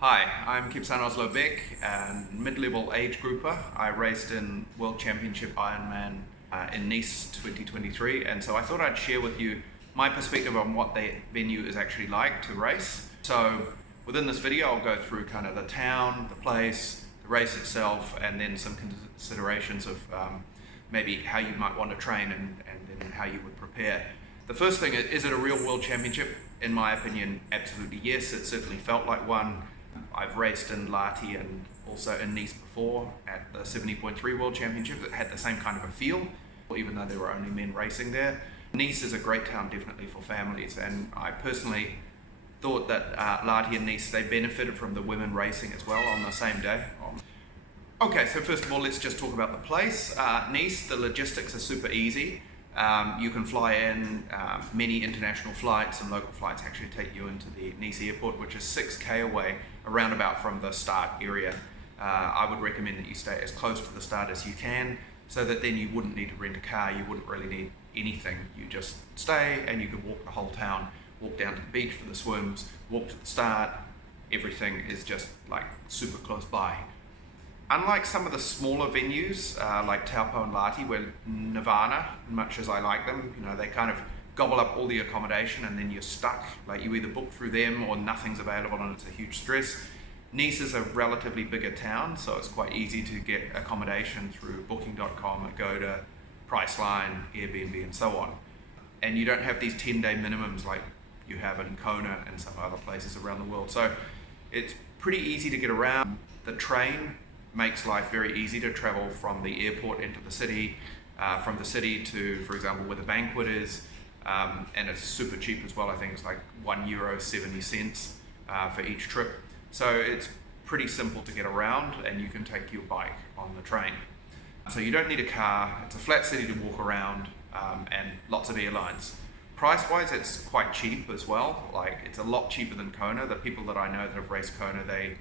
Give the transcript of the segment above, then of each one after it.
Hi, I'm Kipsan Oslo Beck, and mid-level age grouper. I raced in World Championship Ironman in Nice 2023, and so I thought I'd share with you my perspective on what the venue is actually like to race. So within this video I'll go through kind of the town, the place, the race itself, and then some considerations of maybe how you might want to train and then how you would prepare. The first thing is it a real World Championship? In my opinion, absolutely yes. It certainly felt like one. I've raced in Lahti and also in Nice before at the 70.3 World Championship. It had the same kind of a feel, even though there were only men racing there. Nice is a great town definitely for families, and I personally thought that Lahti and Nice, they benefited from the women racing as well on the same day. Okay, so first of all, let's just talk about the place. Nice, the logistics are super easy. You can fly in, many international flights and local flights actually take you into the Nice airport, which is 6k away, around about from the start area. I would recommend that you stay as close to the start as you can, so that then you wouldn't need to rent a car, you wouldn't really need anything. You just stay and you can walk the whole town, walk down to the beach for the swims, walk to the start. Everything is just like super close by. Unlike some of the smaller venues like Taupo and Lahti, where Nirvana, much as I like them, they kind of gobble up all the accommodation and then you're stuck. Like you either book through them or nothing's available and it's a huge stress. Nice is a relatively bigger town, so it's quite easy to get accommodation through booking.com, Agoda, Priceline, Airbnb and so on. And you don't have these 10-day minimums like you have in Kona and some other places around the world. So it's pretty easy to get around. The train makes life very easy to travel from the airport into the city, from the city to, for example, where the banquet is, and it's super cheap as well. I think it's like €1.70 for each trip. So it's pretty simple to get around, and you can take your bike on the train. So you don't need a car, it's a flat city to walk around, and lots of airlines. Price-wise, it's quite cheap as well. Like, it's a lot cheaper than Kona. The people that I know that have raced Kona, they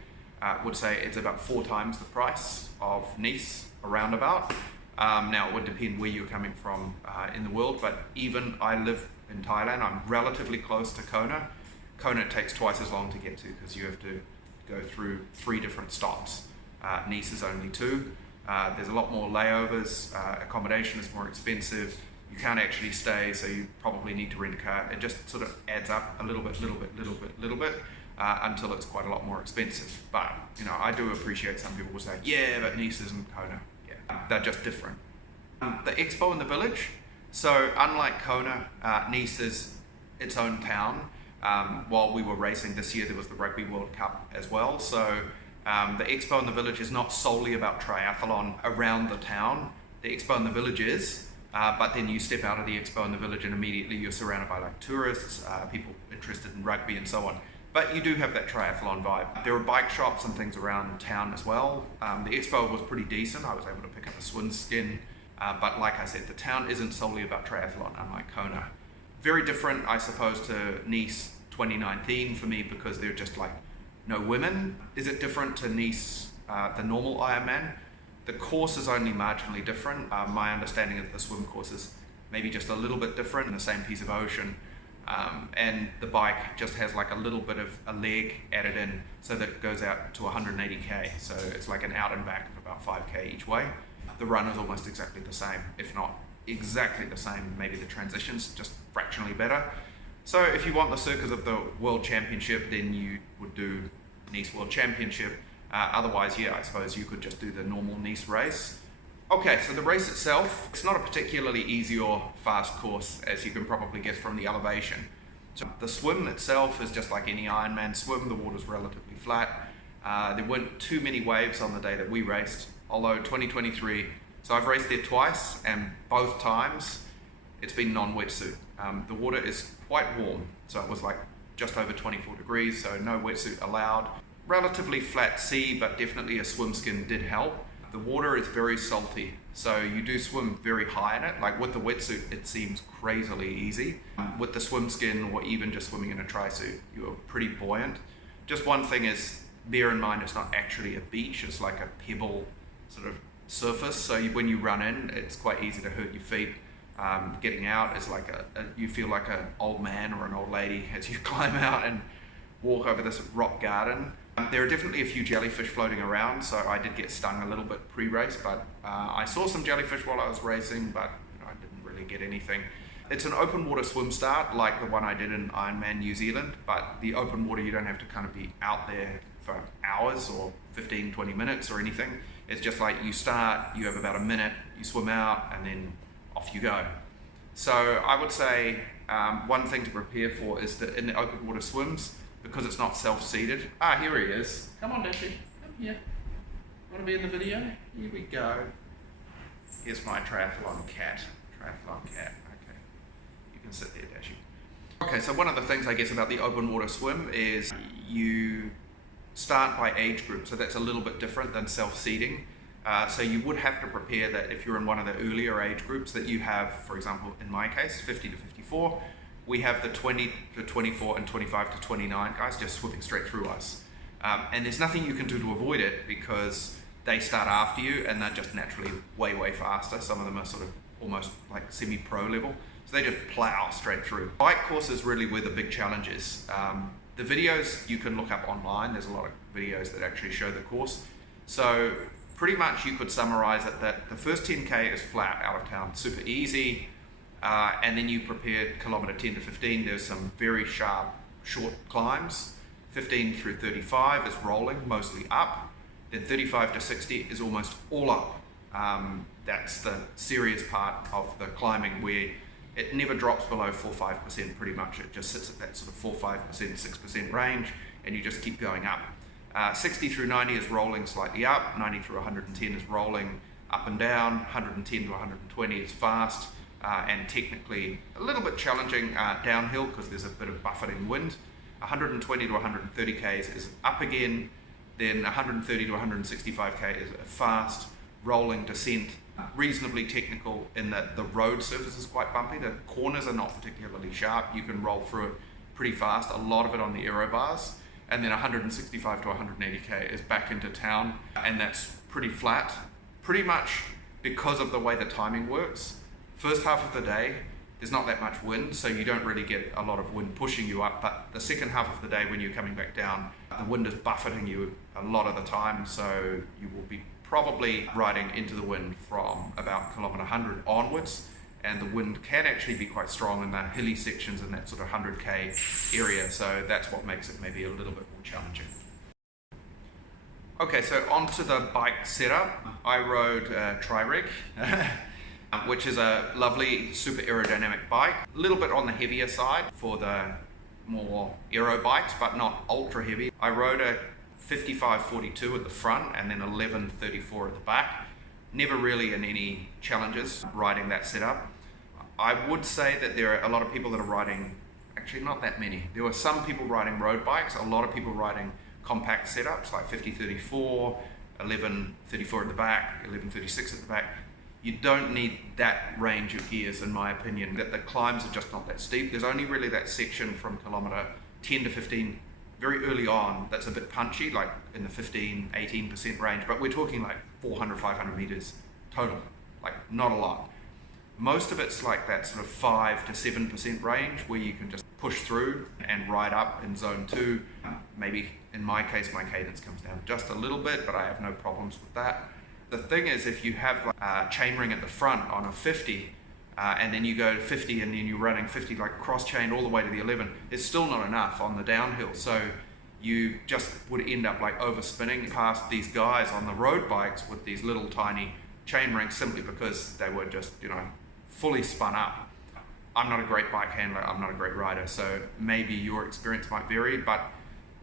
would say it's about 4 times the price of Nice, around about. Now, it would depend where you're coming from in the world, but even I live in Thailand, I'm relatively close to Kona. Kona takes twice as long to get to because you have to go through 3 different stops. Nice is only 2. There's a lot more layovers, accommodation is more expensive, you can't actually stay, so you probably need to rent a car. It just sort of adds up a little bit, until it's quite a lot more expensive. But, I do appreciate some people will say, yeah, but Nice isn't Kona. Yeah, they're just different. The expo in the village, so unlike Kona, Nice is its own town. While we were racing this year, there was the Rugby World Cup as well. So the expo in the village is not solely about triathlon around the town. The expo in the village is, but then you step out of the expo in the village and immediately you're surrounded by like tourists, people interested in rugby and so on. But you do have that triathlon vibe. There are bike shops and things around town as well. The expo was pretty decent. I was able to pick up a swim skin. But like I said, the town isn't solely about triathlon, unlike Kona. Very different, I suppose, to Nice 2019 for me, because they're just like no women. Is it different to Nice, the normal Ironman? The course is only marginally different. My understanding of the swim course is maybe just a little bit different in the same piece of ocean. And the bike just has like a little bit of a leg added in, so that it goes out to 180k. So it's like an out and back of about 5k each way. The run is almost exactly the same, if not exactly the same. Maybe the transitions just fractionally better. So if you want the circus of the World Championship, then you would do Nice World Championship. Otherwise, yeah, I suppose you could just do the normal Nice race. Okay, so the race itself, it's not a particularly easy or fast course, as you can probably guess from the elevation. So the swim itself is just like any Ironman swim. The water's relatively flat. There weren't too many waves on the day that we raced, although 2023, so I've raced there twice, and both times it's been non-wetsuit. The water is quite warm, so it was like just over 24 degrees, so no wetsuit allowed. Relatively flat sea, but definitely a swim skin did help. The water is very salty, so you do swim very high in it. Like with the wetsuit, it seems crazily easy. With the swim skin, or even just swimming in a tri-suit, you are pretty buoyant. Just one thing is, bear in mind, it's not actually a beach, it's like a pebble sort of surface, so when you run in, it's quite easy to hurt your feet. Getting out is like you feel like an old man or an old lady as you climb out and walk over this rock garden. There are definitely a few jellyfish floating around, so I did get stung a little bit pre-race, but I saw some jellyfish while I was racing, but I didn't really get anything. It's an open water swim start like the one I did in Ironman New Zealand, but the open water, you don't have to kind of be out there for hours or 15, 20 minutes or anything. It's just like you start, you have about a minute, you swim out, and then off you go. So I would say one thing to prepare for is that in the open water swims, because it's not self-seated. Here he is. Come on, Dashy. Come here. Want to be in the video? Here we go. Here's my triathlon cat. Okay. You can sit there, Dashy. Okay, so one of the things I guess about the open water swim is you start by age group. So that's a little bit different than self-seating. So you would have to prepare that if you're in one of the earlier age groups that you have, for example, in my case, 50 to 54, we have the 20 to 24 and 25 to 29 guys just swimming straight through us. And there's nothing you can do to avoid it because they start after you and they're just naturally way, way faster. Some of them are sort of almost like semi-pro level. So they just plow straight through. Bike course is really where the big challenge is. The videos you can look up online. There's a lot of videos that actually show the course. So pretty much you could summarize it that the first 10K is flat out of town, super easy. And then you prepare kilometer 10 to 15. There's some very sharp, short climbs. 15 through 35 is rolling, mostly up. Then 35 to 60 is almost all up. That's the serious part of the climbing where it never drops below 4-5% pretty much. It just sits at that sort of 4-5%, 6% range, and you just keep going up. 60 through 90 is rolling slightly up. 90 through 110 is rolling up and down. 110 to 120 is fast. And technically a little bit challenging downhill because there's a bit of buffeting wind. 120 to 130 k's is up again, then 130 to 165k is a fast rolling descent, reasonably technical in that the road surface is quite bumpy. The corners are not particularly sharp. You can roll through it pretty fast, a lot of it on the aero bars. And then 165 to 180k is back into town, and that's pretty flat, pretty much because of the way the timing works. First half of the day, there's not that much wind, so you don't really get a lot of wind pushing you up, but the second half of the day when you're coming back down, the wind is buffeting you a lot of the time, so you will be probably riding into the wind from about kilometer 100 onwards, and the wind can actually be quite strong in the hilly sections in that sort of 100k area, so that's what makes it maybe a little bit more challenging. Okay, so onto the bike setup. I rode Tri-Rig. Which is a lovely, super aerodynamic bike. A little bit on the heavier side for the more aero bikes, but not ultra heavy. I rode a 55-42 at the front and then 11-34 at the back. Never really in any challenges riding that setup. I would say that there are a lot of people that are riding, actually not that many. There were some people riding road bikes, a lot of people riding compact setups like 50-34, 11-34 at the back, 11-36 at the back. You don't need that range of gears, in my opinion. That the climbs are just not that steep. There's only really that section from kilometer 10 to 15 very early on that's a bit punchy, like in the 15-18% range, but we're talking like 400-500 meters total, like not a lot. Most of it's like that sort of 5 to 7% range where you can just push through and ride up in zone 2. Maybe in my case, my cadence comes down just a little bit, but I have no problems with that. The thing is, if you have like chainring at the front on a 50, and then you go to 50 and then you're running 50 like cross-chained all the way to the 11, it's still not enough on the downhill. So you just would end up like overspinning past these guys on the road bikes with these little tiny chain rings simply because they were just, fully spun up. I'm not a great bike handler, I'm not a great rider, so maybe your experience might vary, but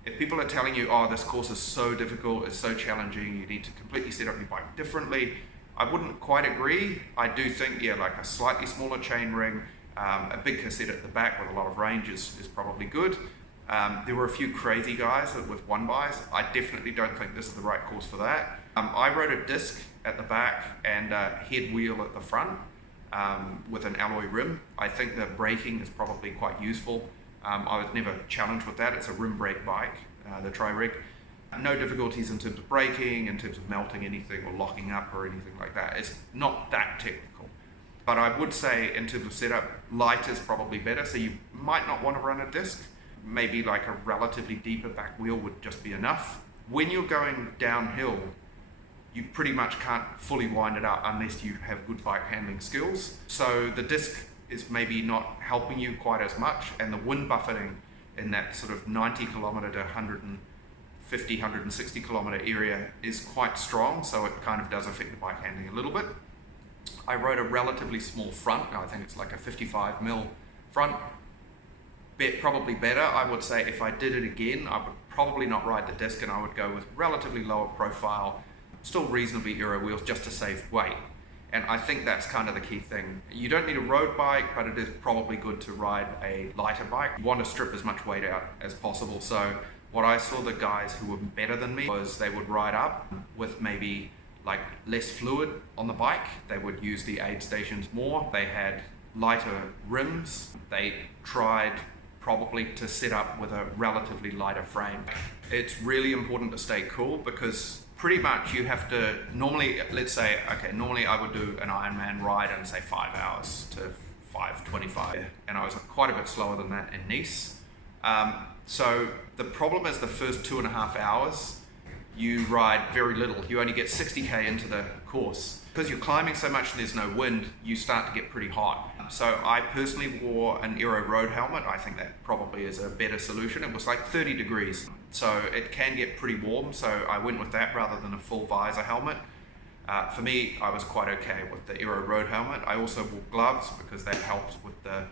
if people are telling you, oh, this course is so difficult, it's so challenging, you need to completely set up your bike differently, I wouldn't quite agree. I do think, like a slightly smaller chain ring, a big cassette at the back with a lot of range is probably good. There were a few crazy guys with one bys. I definitely don't think this is the right course for that. I rode a disc at the back and a head wheel at the front with an alloy rim. I think the braking is probably quite useful. I was never challenged with that. It's a rim brake bike, the Tri-Rig. No difficulties in terms of braking, in terms of melting anything or locking up or anything like that. It's not that technical. But I would say in terms of setup, light is probably better. So you might not want to run a disc, maybe like a relatively deeper back wheel would just be enough. When you're going downhill, you pretty much can't fully wind it up unless you have good bike handling skills. So the disc is maybe not helping you quite as much, and the wind buffeting in that sort of 90 kilometer to 150, 160 kilometer area is quite strong, so it kind of does affect the bike handling a little bit. I rode a relatively small front. I think it's like a 55mm front. Probably better. I would say if I did it again, I would probably not ride the disc, and I would go with relatively lower profile, still reasonably aero wheels, just to save weight. And I think that's kind of the key thing. You don't need a road bike, but it is probably good to ride a lighter bike. You want to strip as much weight out as possible. So what I saw the guys who were better than me was they would ride up with maybe like less fluid on the bike. They would use the aid stations more. They had lighter rims. They tried probably to set up with a relatively lighter frame. It's really important to stay cool, because pretty much you have to normally, let's say, okay, normally I would do an Ironman ride in say 5 hours to 5:25, and I was quite a bit slower than that in Nice. So the problem is the first 2.5 hours you ride very little. You only get 60k into the course. Because you're climbing so much and there's no wind, you start to get pretty hot. So I personally wore an aero road helmet. I think that probably is a better solution. It was like 30 degrees, so it can get pretty warm, so I went with that rather than a full visor helmet. For me, I was quite okay with the aero road helmet. I also wore gloves because that helps with the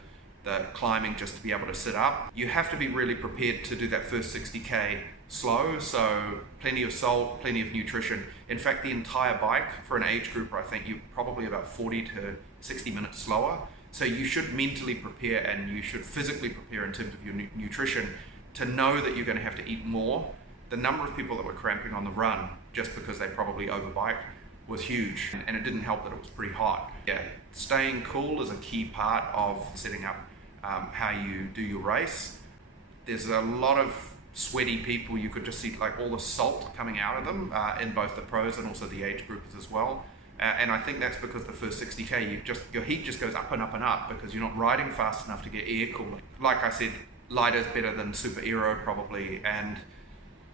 climbing, just to be able to sit up. You have to be really prepared to do that first 60k slow, so plenty of salt, plenty of nutrition. In fact, the entire bike for an age grouper, I think you're probably about 40 to 60 minutes slower. So you should mentally prepare, and you should physically prepare in terms of your nutrition to know that you're going to have to eat more. The number of people that were cramping on the run just because they probably overbiked was huge, and it didn't help that it was pretty hot. Yeah, staying cool is a key part of setting up how you do your race. There's a lot of sweaty people. You could just see like all the salt coming out of them in both the pros and also the age groupers as well. And I think that's because the first 60k, your heat just goes up and up and up because you're not riding fast enough to get air cooler. Like I said, lighter is better than super aero probably. And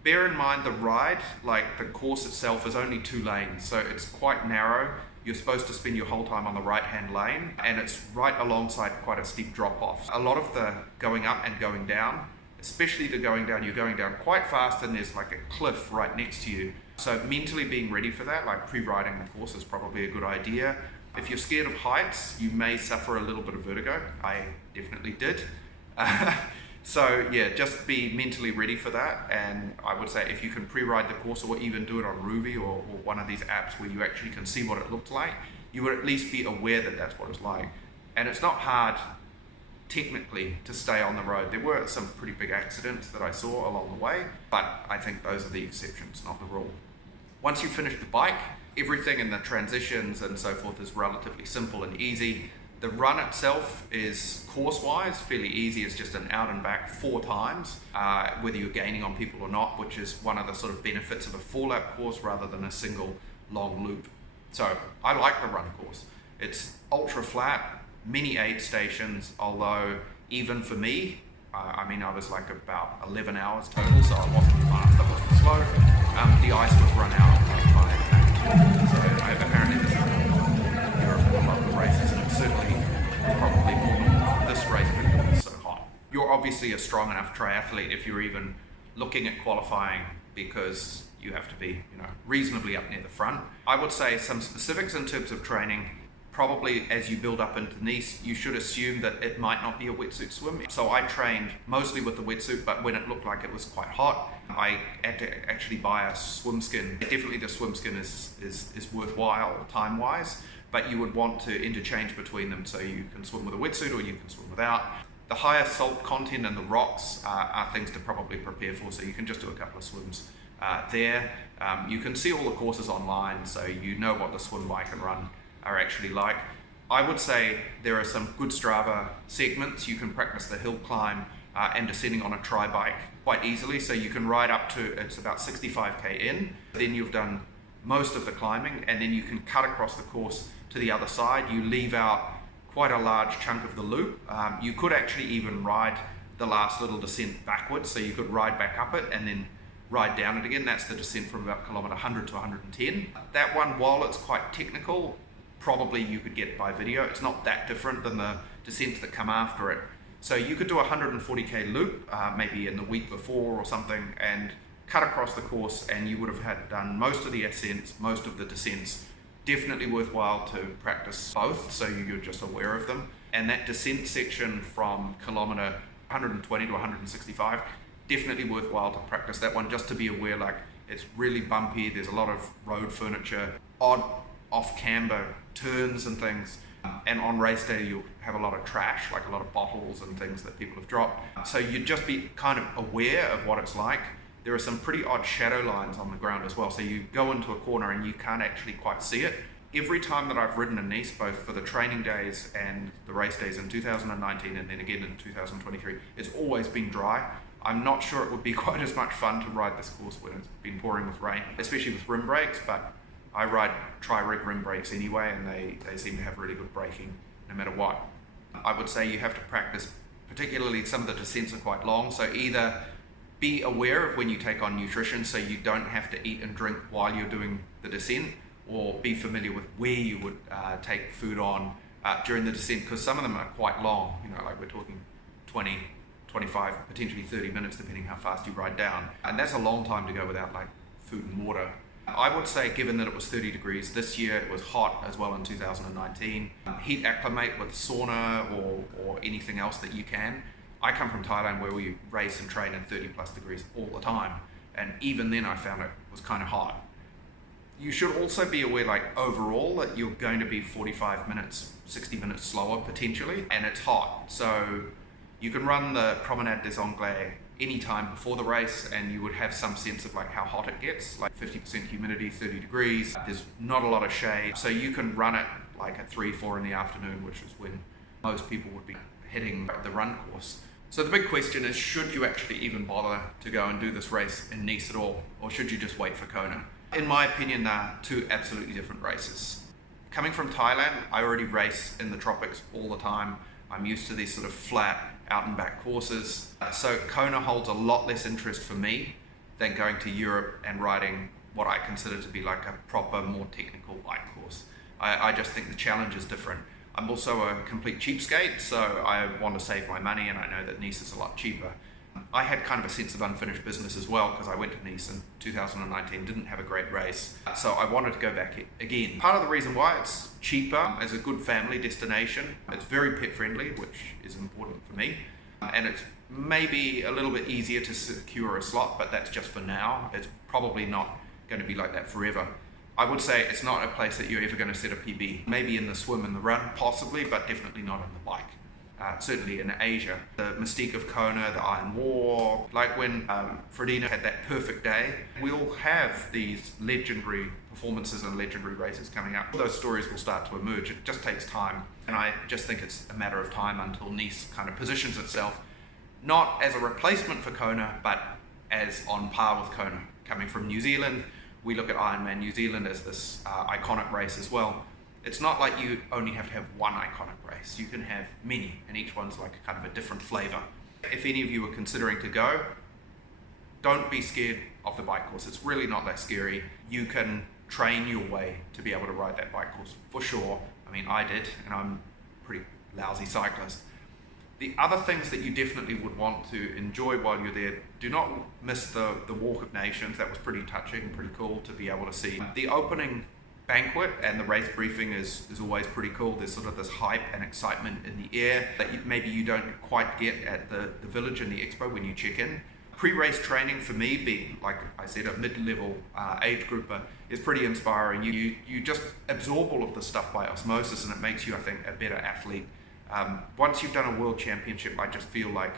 bear in mind the ride, like the course itself is only 2 lanes, so it's quite narrow. You're supposed to spend your whole time on the right-hand lane, and it's right alongside quite a steep drop-off. A lot of the going up and going down, especially the going down, you're going down quite fast and there's like a cliff right next to you. So mentally being ready for that, like pre-riding the course, is probably a good idea. If you're scared of heights, you may suffer a little bit of vertigo. I definitely did. So yeah, just be mentally ready for that. And I would say if you can pre-ride the course, or even do it on Ruby or one of these apps where you actually can see what it looks like, you would at least be aware that that's what it's like. And it's not hard technically to stay on the road. There were some pretty big accidents that I saw along the way, but I think those are the exceptions, not the rule. Once you finish the bike, everything in the transitions and so forth is relatively simple and easy. The run itself is course-wise fairly easy. It's just an out and back 4 times, whether you're gaining on people or not, which is one of the sort of benefits of a 4-lap course rather than a single long loop. So I like the run course. It's ultra flat, many aid stations, although even for me, I was like about 11 hours total, so I wasn't fast, I wasn't slow. The ice was run out by so apparently this is in Europe and a lot of the races, and it's certainly probably more normal for this race because it's so hot. You're obviously a strong enough triathlete if you're even looking at qualifying, because you have to be, reasonably up near the front. I would say some specifics in terms of training. Probably as you build up into Nice, you should assume that it might not be a wetsuit swim. So I trained mostly with the wetsuit, but when it looked like it was quite hot, I had to actually buy a swim skin. Definitely the swim skin is worthwhile time-wise, but you would want to interchange between them, so you can swim with a wetsuit or you can swim without. The higher salt content in the rocks are things to probably prepare for, so you can just do a couple of swims there. You can see all the courses online, so you know what the swim, bike and run are actually like. I would say there are some good Strava segments. You can practice the hill climb and descending on a tri-bike quite easily. So you can ride up to, it's about 65k in, then you've done most of the climbing, and then you can cut across the course to the other side. You leave out quite a large chunk of the loop. You could actually even ride the last little descent backwards, so you could ride back up it and then ride down it again. That's the descent from about kilometre 100 to 110. That one, while it's quite technical, probably you could get by video. It's not that different than the descents that come after it. So you could do a 140k loop, maybe in the week before or something, and cut across the course, and you would have had done most of the ascents, most of the descents. Definitely worthwhile to practice both, so you're just aware of them. And that descent section from kilometre 120 to 165, definitely worthwhile to practice that one, just to be aware, like, it's really bumpy, there's a lot of road furniture, odd off-camber turns and things, and on race day you'll have a lot of trash, like a lot of bottles and things that people have dropped. So you'd just be kind of aware of what it's like. There are some pretty odd shadow lines on the ground as well, so you go into a corner and you can't actually quite see it. Every time that I've ridden in Nice, both for the training days and the race days in 2019 and then again in 2023, it's always been dry. I'm not sure it would be quite as much fun to ride this course when it's been pouring with rain, especially with rim brakes, but I ride tri-rig rim brakes anyway, and they seem to have really good braking no matter what. I would say you have to practice, particularly some of the descents are quite long, so either be aware of when you take on nutrition so you don't have to eat and drink while you're doing the descent, or be familiar with where you would take food on during the descent, because some of them are quite long, like we're talking 20, 25, potentially 30 minutes depending how fast you ride down, and that's a long time to go without like food and water. I would say, given that it was 30 degrees this year, it was hot as well in 2019, heat acclimate with sauna or anything else that you can. I come from Thailand where we race and train in 30 plus degrees all the time, and even then I found it was kind of hot. You should also be aware, like, overall, that you're going to be 45 minutes, 60 minutes slower potentially, and it's hot. So you can run the Promenade des Anglais anytime before the race and you would have some sense of like how hot it gets, like 50% humidity, 30 degrees, there's not a lot of shade, so you can run it like at 3-4 in the afternoon, which is when most people would be hitting the run course. So the big question is, should you actually even bother to go and do this race in Nice at all, or should you just wait for Kona? In my opinion, they're two absolutely different races. Coming from Thailand, I already race in the tropics all the time. I'm used to these sort of flat out and back courses. So Kona holds a lot less interest for me than going to Europe and riding what I consider to be like a proper, more technical bike course. I just think the challenge is different. I'm also a complete cheapskate, so I want to save my money, and I know that Nice is a lot cheaper. I had kind of a sense of unfinished business as well, because I went to Nice in 2019, didn't have a great race, so I wanted to go back again. Part of the reason why it's cheaper is a good family destination. It's very pet friendly, which is important for me, and it's maybe a little bit easier to secure a slot, but that's just for now. It's probably not going to be like that forever. I would say it's not a place that you're ever going to set a PB. Maybe in the swim and the run, possibly, but definitely not in the bike. Certainly in Asia. The mystique of Kona, the Iron War, like when Frodeno had that perfect day, we'll have these legendary performances and legendary races coming up. Those stories will start to emerge. It just takes time. And I just think it's a matter of time until Nice kind of positions itself, not as a replacement for Kona, but as on par with Kona. Coming from New Zealand, we look at Ironman New Zealand as this iconic race as well. It's not like you only have to have one iconic race. You can have many, and each one's like kind of a different flavor. If any of you are considering to go, don't be scared of the bike course. It's really not that scary. You can train your way to be able to ride that bike course, for sure. I mean, I did, and I'm a pretty lousy cyclist. The other things that you definitely would want to enjoy while you're there, do not miss the Walk of Nations. That was pretty touching, pretty cool to be able to see. The opening banquet and the race briefing is always pretty cool. There's sort of this hype and excitement in the air that maybe you don't quite get at the village and the expo when you check in. Pre-race training for me, being, like I said, a mid-level age grouper, is pretty inspiring. You just absorb all of this stuff by osmosis, and it makes you, I think, a better athlete. Once you've done a world championship, I just feel like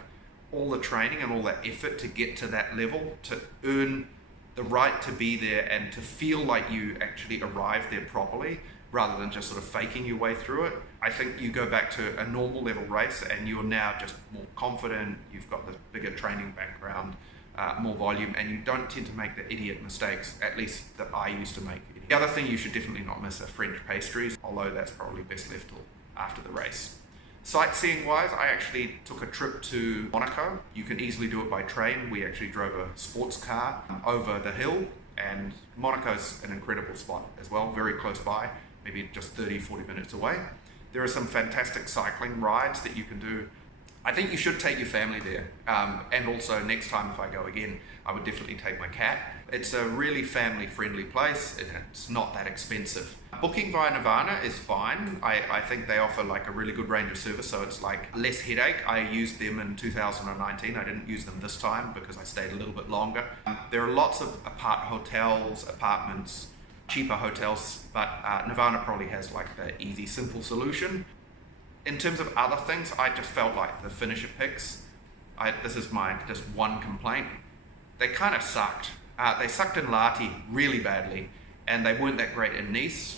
all the training and all that effort to get to that level, to earn the right to be there and to feel like you actually arrived there properly, rather than just sort of faking your way through it. I think you go back to a normal level race and you're now just more confident, you've got this bigger training background, more volume, and you don't tend to make the idiot mistakes, at least that I used to make. The other thing you should definitely not miss are French pastries, although that's probably best left till after the race. Sightseeing wise, I actually took a trip to Monaco. You can easily do it by train. We actually drove a sports car over the hill, and Monaco's an incredible spot as well, very close by, maybe just 30-40 minutes away. There are some fantastic cycling rides that you can do. I think you should take your family there, and also next time if I go again, I would definitely take my cat. It's a really family-friendly place, and it's not that expensive. Booking via Nirvana is fine. I think they offer like a really good range of service, so it's like less headache. I used them in 2019. I didn't use them this time because I stayed a little bit longer. There are lots of hotels, apartments, cheaper hotels, but Nirvana probably has like the easy, simple solution. In terms of other things, I just felt like the finisher picks, this is my just one complaint, they kind of sucked. They sucked in Lahti really badly, and they weren't that great in Nice.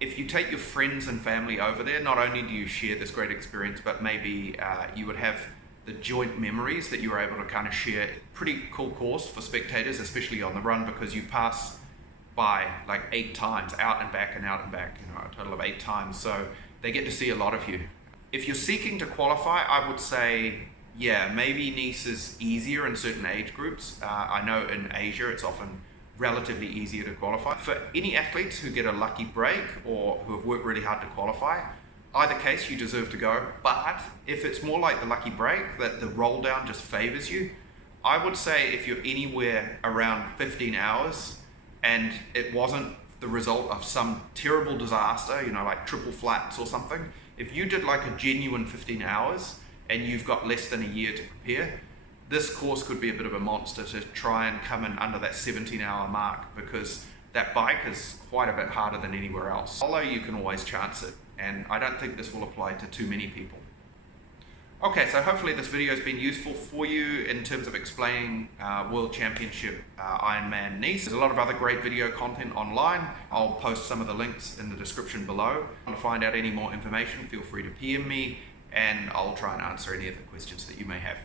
If you take your friends and family over there, not only do you share this great experience, but maybe you would have the joint memories that you were able to kind of share. Pretty cool course for spectators, especially on the run, because you pass by like 8 times, out and back and out and back, a total of 8 times. So they get to see a lot of you. If you're seeking to qualify, I would say, yeah, maybe Nice is easier in certain age groups. I know in Asia it's often relatively easier to qualify. For any athletes who get a lucky break or who have worked really hard to qualify, either case you deserve to go. But if it's more like the lucky break, that the roll down just favors you, I would say if you're anywhere around 15 hours and it wasn't the result of some terrible disaster, like triple flats or something, if you did like a genuine 15 hours and you've got less than a year to prepare, this course could be a bit of a monster to try and come in under that 17-hour mark, because that bike is quite a bit harder than anywhere else. Although you can always chance it, and I don't think this will apply to too many people. Okay, so hopefully this video has been useful for you in terms of explaining World Championship Ironman Nice. There's a lot of other great video content online. I'll post some of the links in the description below. If you want to find out any more information, feel free to PM me, and I'll try and answer any of the questions that you may have.